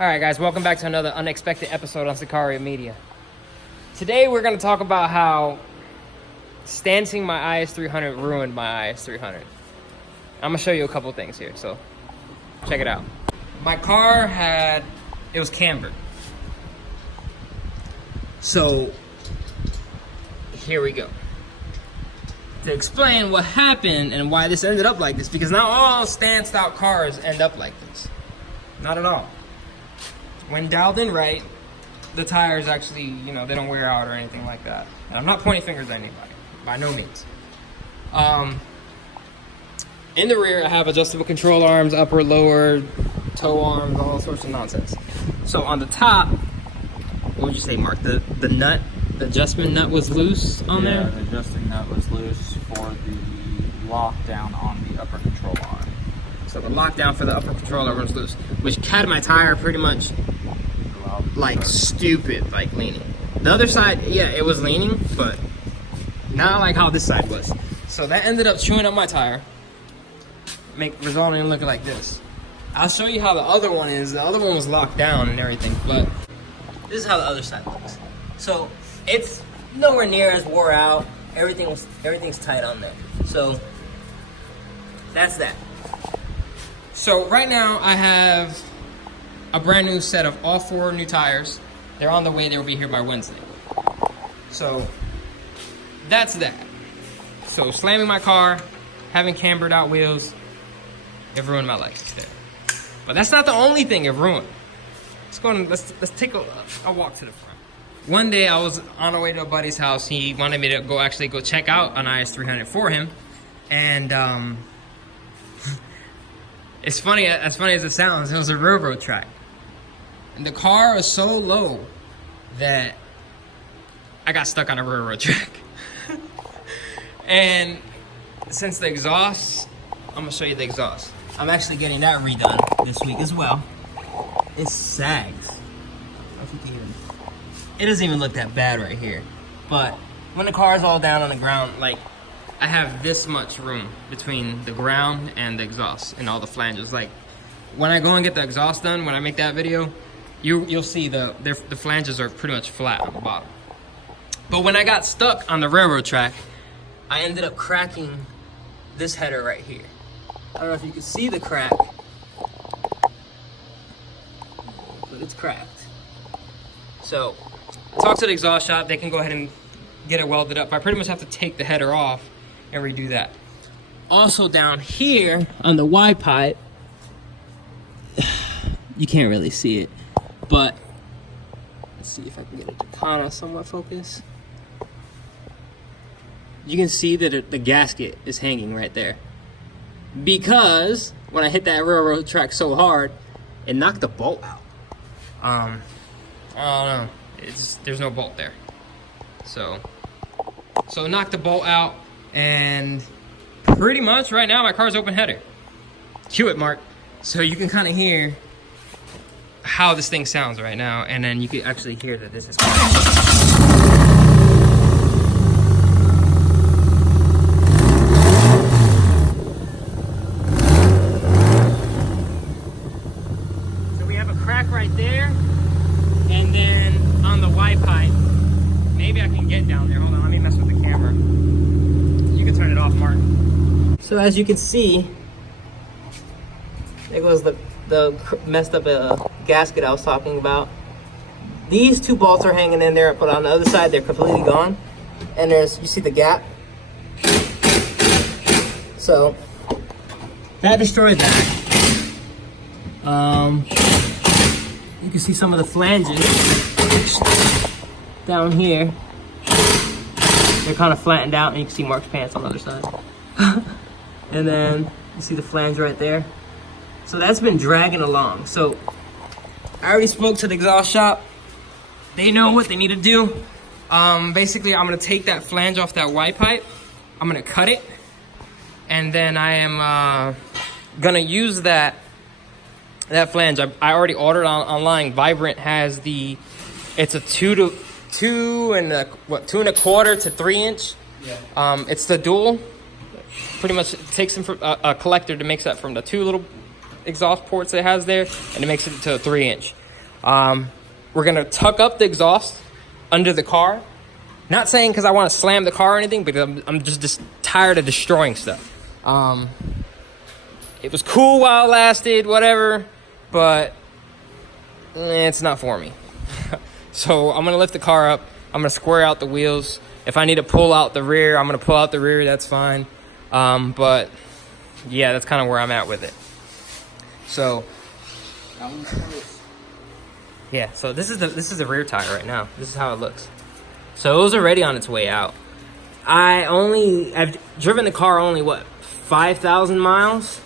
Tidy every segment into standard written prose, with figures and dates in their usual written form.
Alright guys, welcome back to another unexpected episode on Sicaria Media. Today we're going to talk about how stancing my IS300 ruined my IS300. I'm going to show you a couple things here, so check it out. My car it was cambered. So, here we go. To explain what happened and why this ended up like this, because not all stanced out cars end up like this. Not at all. When dialed in right, the tires actually, they don't wear out or anything like that. And I'm not pointing fingers at anybody, by no means. In the rear, I have adjustable control arms, upper, lower, toe arms, all sorts of nonsense. So on the top, what would you say, Mark? The nut, the adjustment nut was loose on there? Yeah, the adjusting nut was loose for the lockdown on the upper control arm. So the lockdown for the upper control arm was loose, which had my tire pretty much like stupid, like leaning. The other side, yeah, it was leaning, but not like how this side was. So that ended up chewing up my tire, resulting in looking like this. I'll show you how the other one is. The other one was locked down and everything, but this is how the other side looks. So it's nowhere near as wore out. Everything's tight on there. So that's that. So right now I have a brand new set of all 4 new tires. They're on the way. They'll be here by Wednesday. So that's that. So slamming my car, having cambered out wheels, it ruined my life there. But that's not the only thing it ruined. Let's take a walk to the front. One day I was on the way to a buddy's house. He wanted me to go check out an IS300 for him, and it's funny. As funny as it sounds, it was a railroad track. And the car was so low that I got stuck on a railroad track. And since the exhaust, I'm gonna show you the exhaust. I'm actually getting that redone this week as well. It sags. It doesn't even look that bad right here. But when the car is all down on the ground, like, I have this much room between the ground and the exhaust and all the flanges. Like, when I go and get the exhaust done, when I make that video, you'll see the flanges are pretty much flat on the bottom. But when I got stuck on the railroad track, I ended up cracking this header right here. I don't know if you can see the crack, but it's cracked. So I talked to the exhaust shop. They can go ahead and get it welded up. I pretty much have to take the header off and redo that. Also down here on the Y pipe, you can't really see it, but let's see if I can get it to kind of somewhat focus. You can see that the gasket is hanging right there, because when I hit that railroad track so hard, it knocked the bolt out. I don't know. There's no bolt there. So it knocked the bolt out, and pretty much right now my car's open header. Cue it, Mark. So you can kind of hear how this thing sounds right now, and then you can actually hear that this is so we have a crack right there, and then on the Y pipe, maybe I can get down there. Hold on, let me mess with the camera. You can turn it off, Mark. So as you can see, there goes the messed up gasket I was talking about. These 2 bolts are hanging in there, but on the other side they're completely gone. And you see the gap. So that destroyed that. You can see some of the flanges down here. They're kind of flattened out, and you can see Mark's pants on the other side. And then you see the flange right there. So that's been dragging along. So I already spoke to the exhaust shop. They know what they need to do. Basically, I'm gonna take that flange off that Y pipe. I'm gonna cut it, and then I am gonna use that flange. I already ordered online. Vibrant has it's a 2 2.25 to 3 inch. Yeah. It's the dual. Pretty much it takes them from a collector to make that from the 2 little exhaust ports it has there, and it makes it to a 3 inch. We're gonna tuck up the exhaust under the car. Not saying because I want to slam the car or anything, but I'm just tired of destroying stuff. It was cool while it lasted, whatever, but it's not for me. So I'm gonna lift the car up. I'm gonna square out the wheels. If I need to pull out the rear, I'm gonna pull out the rear. That's fine. But yeah, that's kind of where I'm at with it. So yeah, so this is the rear tire right now. This is how it looks. So it was already on its way out. I've driven the car only 5,000 miles,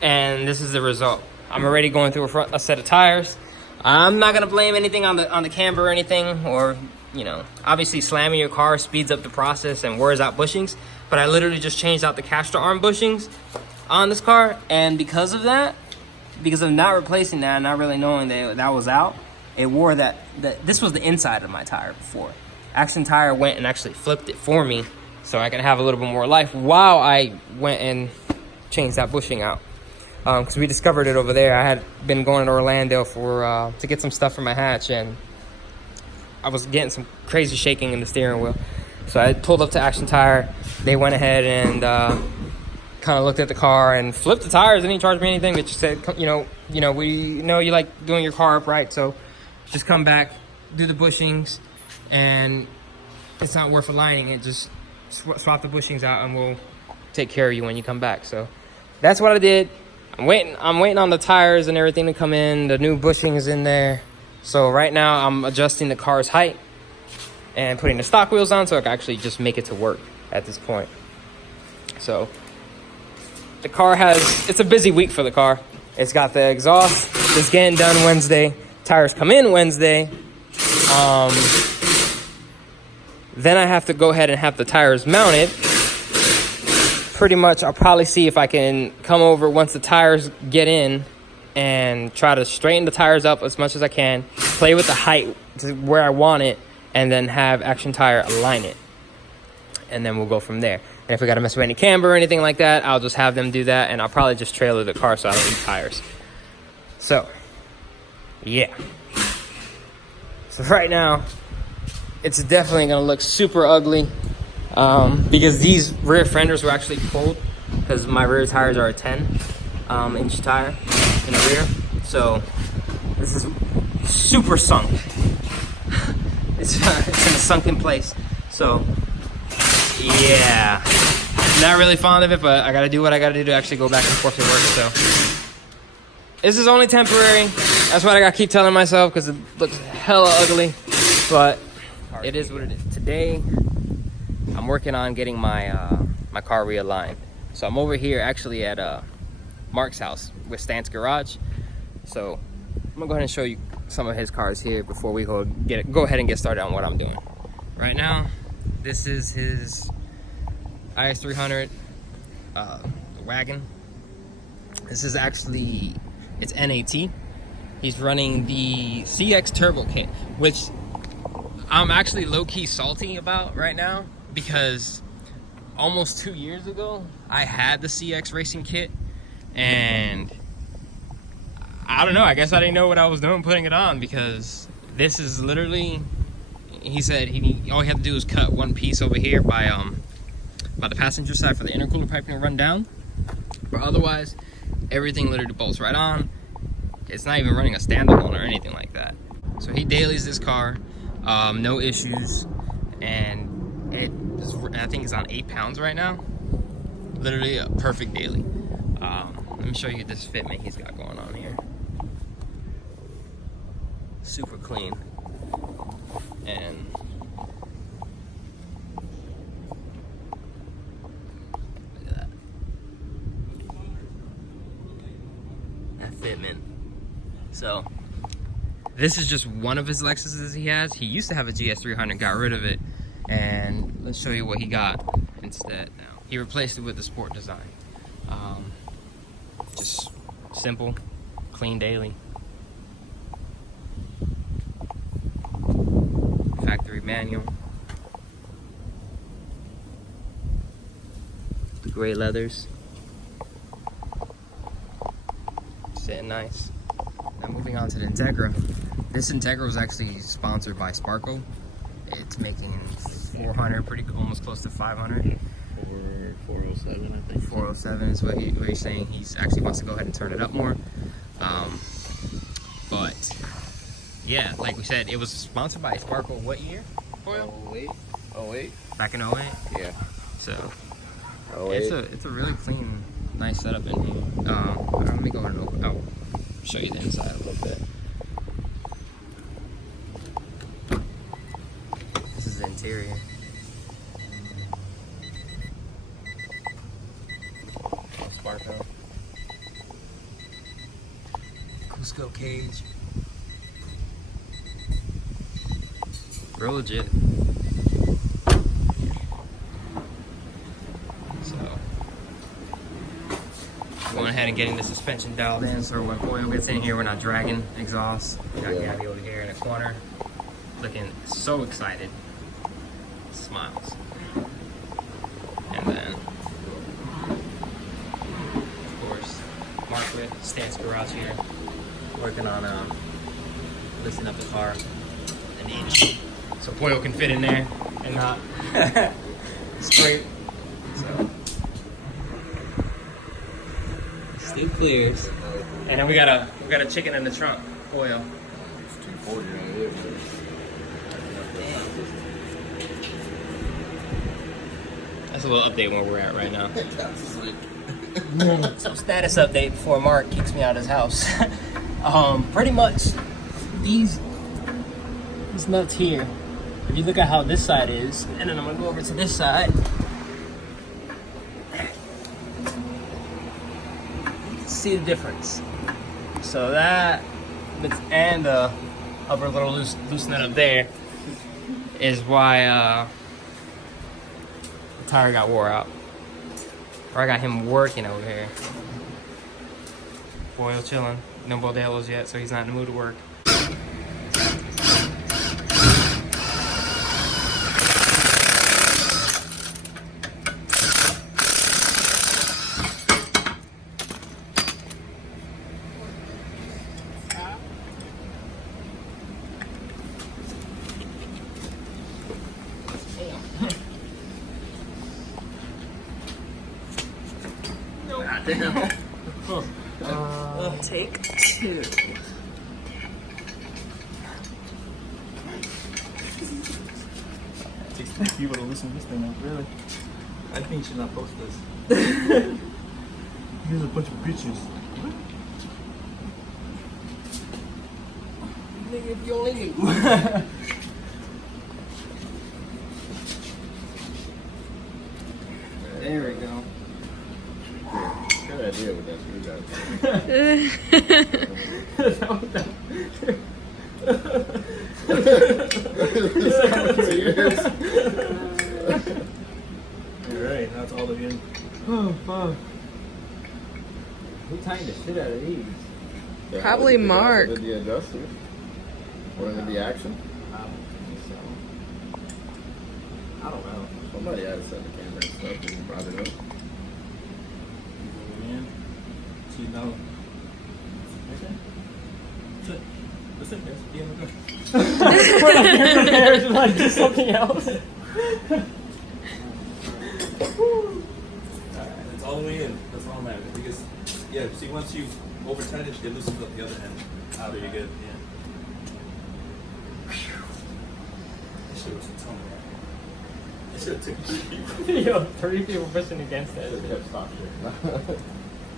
and this is the result. I'm already going through a set of tires. I'm not gonna blame anything on the camber or anything, or obviously slamming your car speeds up the process and wears out bushings. But I literally just changed out the caster arm bushings on this car, and because of not replacing that, and not really knowing that was out, it wore that. This was the inside of my tire before. Action Tire went and actually flipped it for me, so I can have a little bit more life while I went and changed that bushing out. Because we discovered it over there. I had been going to Orlando to get some stuff for my hatch, and I was getting some crazy shaking in the steering wheel. So I pulled up to Action Tire. They went ahead and kind of looked at the car and flipped the tires. They didn't charge me anything. They just said, we know you like doing your car upright, so just come back, do the bushings, and it's not worth aligning it. Just swap the bushings out, and we'll take care of you when you come back. So that's what I did. I'm waiting on the tires and everything to come in. The new bushing is in there. So right now I'm adjusting the car's height and putting the stock wheels on so I can actually just make it to work at this point. So the car it's a busy week for the car. It's got the exhaust that's getting done Wednesday. Tires come in Wednesday. Then I have to go ahead and have the tires mounted. Pretty much, I'll probably see if I can come over once the tires get in and try to straighten the tires up as much as I can, play with the height to where I want it, and then have Action Tire align it. And then we'll go from there. And if we got to mess with any camber or anything like that, I'll just have them do that, and I'll probably just trailer the car so I don't need tires. So, yeah. So right now, it's definitely going to look super ugly. Because these rear fenders were actually pulled because my rear tires are a 10-inch tire in the rear. So this is super sunk. It's in a sunken place. So yeah, not really fond of it, but I gotta do what I gotta do to actually go back and forth to work. So this is only temporary. That's what I gotta keep telling myself because it looks hella ugly, but it is what it is. Today I'm working on getting my my car realigned. So I'm over here actually at Mark's house with Stan's garage. So I'm gonna go ahead and show you some of his cars here before we go ahead and get started on what I'm doing. Right now, this is his IS300 wagon. This is actually, it's NAT. He's running the CX Turbo kit, which I'm actually low-key salty about right now, because almost 2 years ago I had the CX racing kit, and I don't know, I guess I didn't know what I was doing putting it on, because this is literally, he said all he had to do was cut one piece over here by the passenger side for the intercooler piping to run down, but otherwise everything literally bolts right on. It's not even running a standalone or anything like that. So he dailies this car, no issues, and I think it's on 8 pounds right now. Literally a perfect daily. Let me show you this fitment he's got going on here. Super clean. And look at that fitment. So this is just one of his Lexuses he has. He used to have a GS300, got rid of it, and let's show you what he got instead now. He replaced it with the Sport Design. Just simple, clean daily. Factory manual. The gray leathers. Sitting nice. And moving on to the Integra. This Integra was actually sponsored by Sparkle. It's making 400, pretty almost close to 500. 407, I think. 407 is what he's saying. He's actually wants to go ahead and turn it up more. But yeah, like we said, it was sponsored by Sparkle. What year? 08. Back in 08. Yeah. So 08. it's a really clean, nice setup in here. Let me go ahead and open. Oh, show you the inside a little bit. This is the interior. Sparkle. Cusco cage. Real legit. So, going ahead and getting the suspension dialed in so when oil gets in here, we're not dragging exhaust. We got Gabby over here in the corner, looking so excited. Smiles. And then, of course, Mark with Stan's Garage here, working on lifting up the car an inch so oil can fit in there and not straight. So still clears. And then we got a chicken in the trunk, oil. It's 240 right here. That's a little update where we're at right now. So status update before Mark kicks me out of his house. Pretty much these nuts here. If you look at how this side is, and then I'm gonna go over to this side. See the difference. So that and the upper little loose nut up there is why the tire got wore out. Or I got him working over here. Boyle chilling. No Bodelos yet, so he's not in the mood to work. Damn. Take two. Takes 2 people to listen to this thing up, really. I think you should not post this. Here's a bunch of bitches. Nigga, if you only knew. There we go. Good idea with that Alright, that's all of you. Oh, fuck. Who tightened the shit out of these? Probably Mark. Did the adjusters? Or did the action? I don't think so. I don't know. Somebody had to set the camera and stuff. You probably know. Man. See, now. Okay. Sit. Listen, guys. Be in the car. We're not here prepared to like do something else. Alright, that's all the way in. That's all that matters. Because, yeah, see, once you over tighten it, it loosens up the other end. So you're good. Yeah. That shit was a ton, right? That shit took 3 people. Yo, 30 people pushing against that. Should have stopped shit.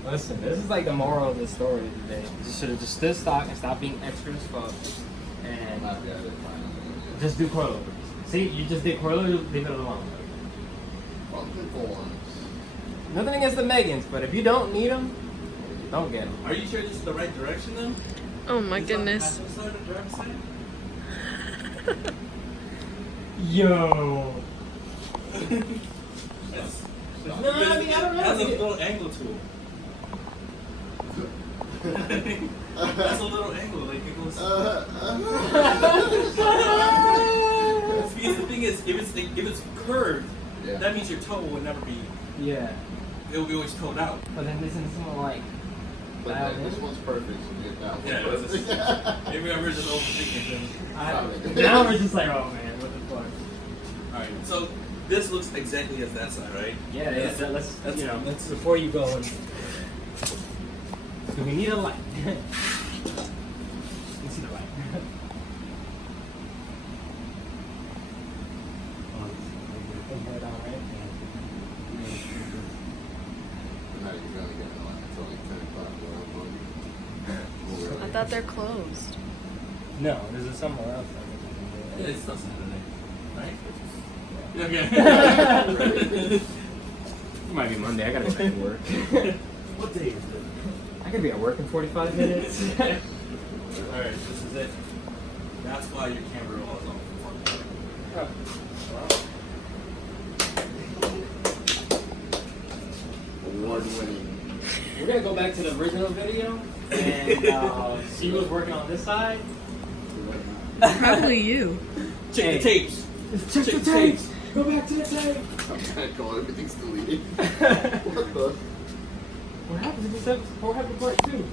Listen, this is like the moral of the story today. You should have just stood stock and stopped being extra as fuck. And just do coilovers. See, you just did coilovers, leave it alone. Nothing against the Megans, but if you don't need them, don't get them. Are you sure this is the right direction, though? Oh my goodness. Yo. No, I mean, I don't know. That's a little angle tool. That's a little angle, like it goes. Because the thing is, if it's curved, Yeah. that means your toe would never be. Yeah. It will be always pulled out. But then listen to someone like But this one's perfect. That one's Yeah, perfect. maybe I'm just overthinking things. Now we're just like, oh man, what the fuck? Alright, so this looks exactly as that side, right? Yeah, yeah. That's You know, let's before you go and do we need a light? You see the light. We're not even gonna get the line. It's only 10 o'clock. I thought they're closed. No, there's a somewhere else. Yeah, it's still Saturday, right? Okay. It might be Monday. I gotta go back to work. What day is it? I could be at work in 45 minutes. Alright, this is it. That's why your camera was on. Award-winning. We're gonna go back to the original video and see who's working on this side. Probably you. Check Hey. the tapes. Check the tapes. Go back to the tape. I'm trying to call everything's deleted. What the? What happens if this episode? What happened to part 2?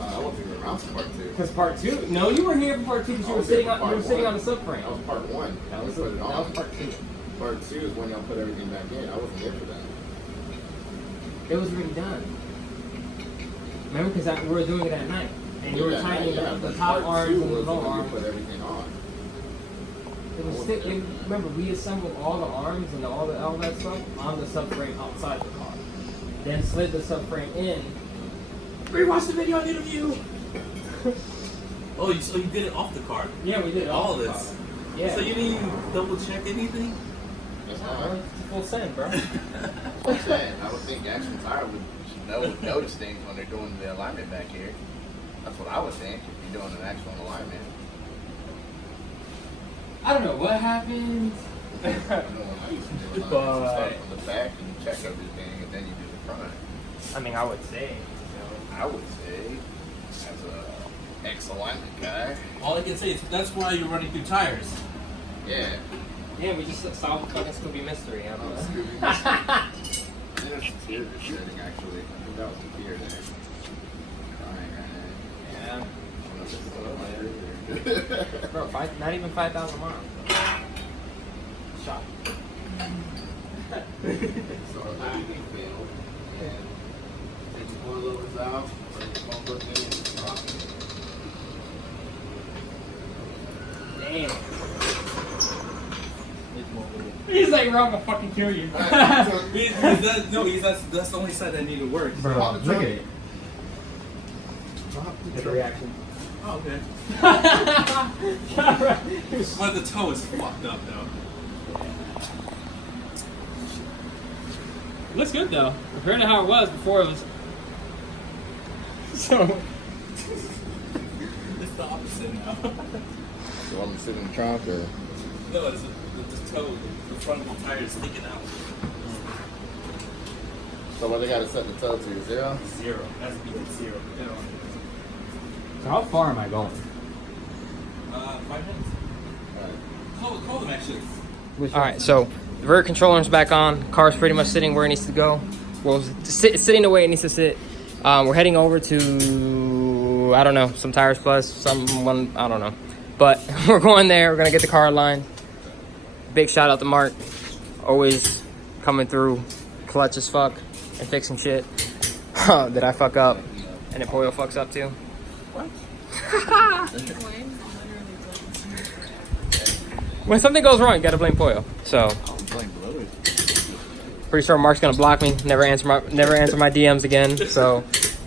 I wasn't even around for part 2. Because part 2? No, you were here for part 2 because you were sitting on the subframe. That was part 1. That was put it on. That was part 2. Part 2 is when y'all put everything back in. I wasn't here for that. It was already done. Remember, because we were doing it at night, and you were Yeah, tightening yeah, the but top part arms 2 and the was low when you arms. put everything on. It was still, remember, we assembled all the arms and all that stuff on the subframe outside the car. Then slid the subframe in. Rewatch the video I did of you. Oh, so you did it off the card? Yeah, we did All all the this. car. Yeah. So you didn't even double check anything? It's That's fine. a full send, bro. That's what I'm saying. I would think Action Tire would notice things when they're doing the alignment back here. That's what I would think if you're doing an actual alignment. I don't know what happened. I know when I used to do alignments, you start from the back and you check everything and then you do the front. I mean, I would say. I would say, as a ex-alignment guy, All I can say is that's why you're running through tires. yeah. Yeah, we just solved fucking Scooby Mystery. I don't know. Scooby I think that's the tier setting, actually. I think that was the tier there. Yeah. Alright, Bro, not even 5,000 miles. Shot. so everything failed, and take the coilovers out, bring the phone book in, and stop. Damn. He's like, bro, I'm gonna fucking kill you. That's the only side that needed work. Bro, look at it. Drop the Get the truck. reaction. Oh, okay. Alright. But the toe is fucked up though. Looks good though, compared to how it was before it was. So. It's the opposite now. You want me to sit in the trunk or? No, it's the toe, the front of the tire is sticking out. So what they gotta set the toe to? 0? 0. That's to be 0. So how far am I going? 5 minutes. Call them actually. Alright, so the rear control arm's back on. Car's pretty much sitting where it needs to go. Well, sitting the way it needs to sit. We're heading over to, I don't know, some Tires Plus, I don't know. But we're going there. We're going to get the car aligned. Big shout out to Mark. Always coming through clutch as fuck and fixing shit that I fuck up and then Pollo fucks up too. What? When something goes wrong, you gotta blame Pollo. So pretty sure Mark's gonna block me, never answer my DMs again. So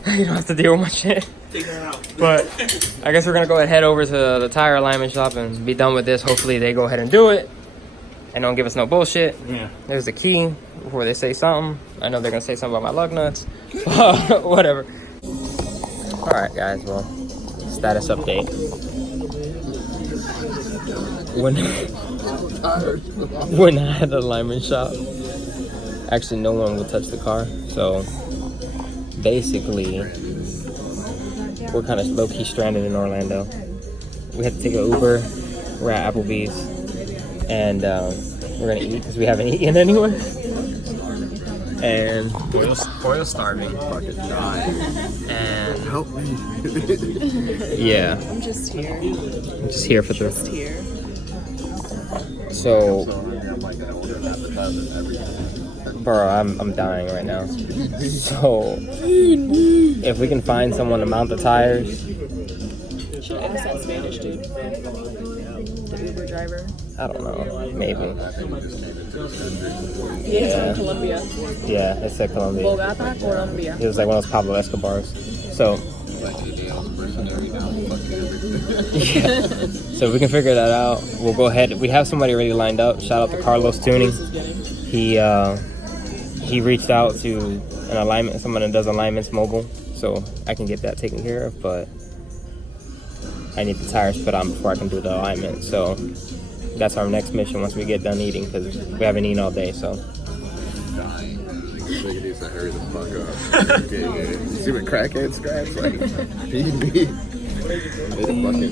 you don't have to deal with my shit. Figure it out. But I guess we're gonna go ahead and head over to the tire alignment shop and be done with this. Hopefully they go ahead and do it and don't give us no bullshit. Yeah. There's the key before they say something. I know they're gonna say something about my lug nuts. Whatever. Alright guys, well, status update. When I had the alignment shop, actually no one will touch the car. So basically, we're kind of low-key stranded in Orlando. We had to take an Uber. We're at Applebee's. And we're gonna eat because we haven't eaten anywhere. and Boyle's starving. And Help me. yeah, I'm just here. I'm just here for Just the. here. So, bro, I'm dying right now. So, if we can find someone to mount the tires, Should ask that Spanish dude. The Uber driver. I don't know, maybe. Yeah, he's from Colombia. Yeah, it said Colombia. Bogota, Colombia. It was like one of those Pablo Escobars. So, yeah. So if we can figure that out, we'll go ahead. We have somebody already lined up. Shout out to Carlos Tuning. He reached out to an alignment, someone that does alignments mobile, so I can get that taken care of. But I need the tires put on before I can do the alignment. So that's our next mission once we get done eating, because we haven't eaten all day. So. Nigga needs to hurry the fuck up. You see what crackhead scratch? Like, feed me.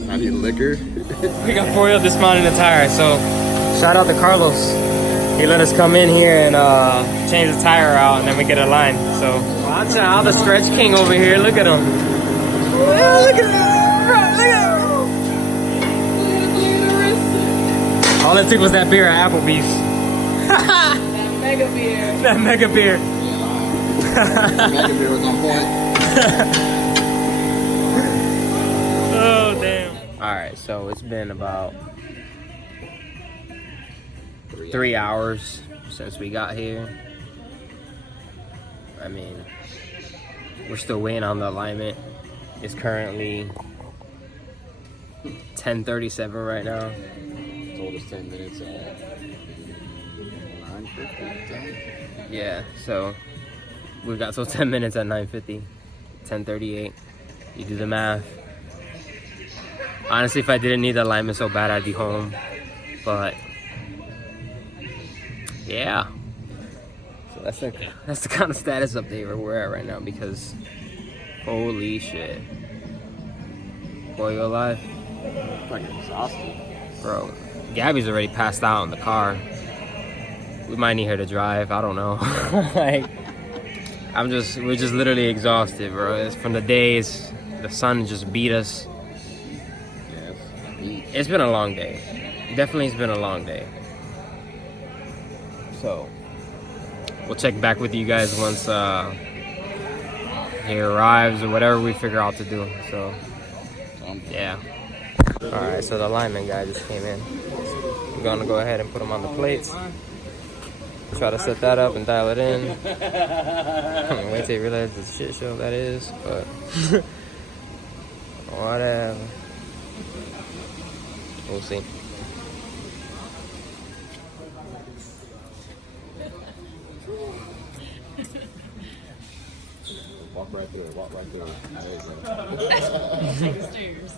I need liquor. We got Boyle dismounting the tire, so shout out to Carlos. He let us come in here and change the tire out, and then we get a line. So watch out, the Stretch King over here. Look at him. Look at him. All it took was that beer at Applebee's. That mega beer. That mega beer. Mega beer was on point. Oh, damn. Alright, so it's been about 3 hours since we got here. I mean, we're still waiting on the alignment. It's currently 10:37 right now. Told us 10 minutes at 9:50. Yeah, so we've got till 10 minutes at 9:50, 10:38. You do the math. Honestly, if I didn't need the alignment so bad, I'd be home. But yeah, so that's the kind of status update where we're at right now, because holy shit, boy, you alive, Fucking exhausted. bro. Gabby's already passed out in the car. We might need her to drive. I don't know. Like, we're just literally exhausted, bro. It's from the days the sun just beat us. Yes. It's been a long day. Definitely, it's been a long day. So we'll check back with you guys once he arrives or whatever we figure out to do. So yeah. All right. So the lineman guy just came in. We're gonna go ahead and put him on the plates. Try to set that up and dial it in. Wait till you realize the shit show that is, but whatever. We'll see. Walk right there. Walk right there. There you go. Stairs.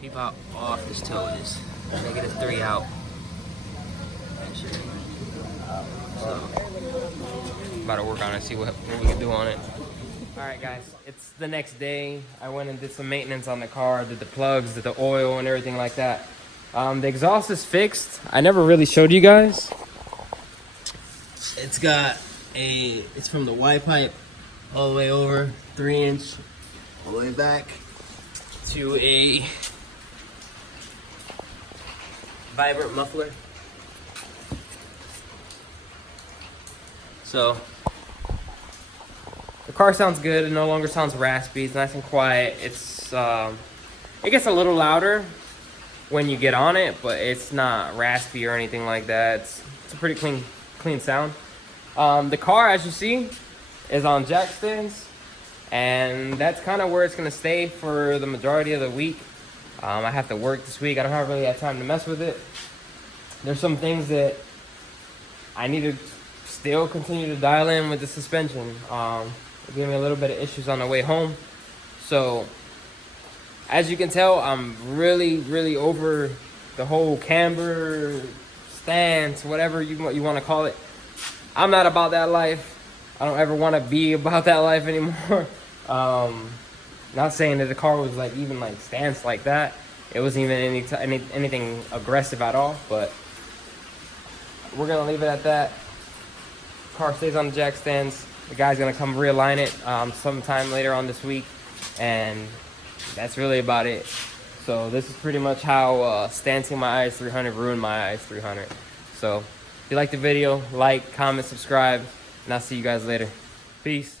Peep out off this toe is -3 out. And shit. So, about to work on it, see what we can do on it. Alright guys, it's the next day. I went and did some maintenance on the car, did the plugs, did the oil and everything like that. The exhaust is fixed. I never really showed you guys. It's from the Y pipe all the way over, 3-inch, all the way back to a vibrant muffler. So the car sounds good. It no longer sounds raspy. It's nice and quiet. It's it gets a little louder when you get on it, but it's not raspy or anything like that. It's a pretty clean sound. The car, as you see, is on jack stands, and that's kind of where it's gonna stay for the majority of the week. I have to work this week. I don't really have time to mess with it. There's some things that I need to still continue to dial in with the suspension. It gave me a little bit of issues on the way home. So, as you can tell, I'm really over the whole camber stance, whatever you want to call it. I'm not about that life. I don't ever want to be about that life anymore. Not saying that the car was like even like stance like that. It wasn't even anything aggressive at all. But we're gonna leave it at that. Car stays on the jack stands. The guy's gonna come realign it sometime later on this week, and that's really about it. So this is pretty much how stancing my IS300 ruined my IS300. So if you like the video, like, comment, subscribe, and I'll see you guys later. Peace.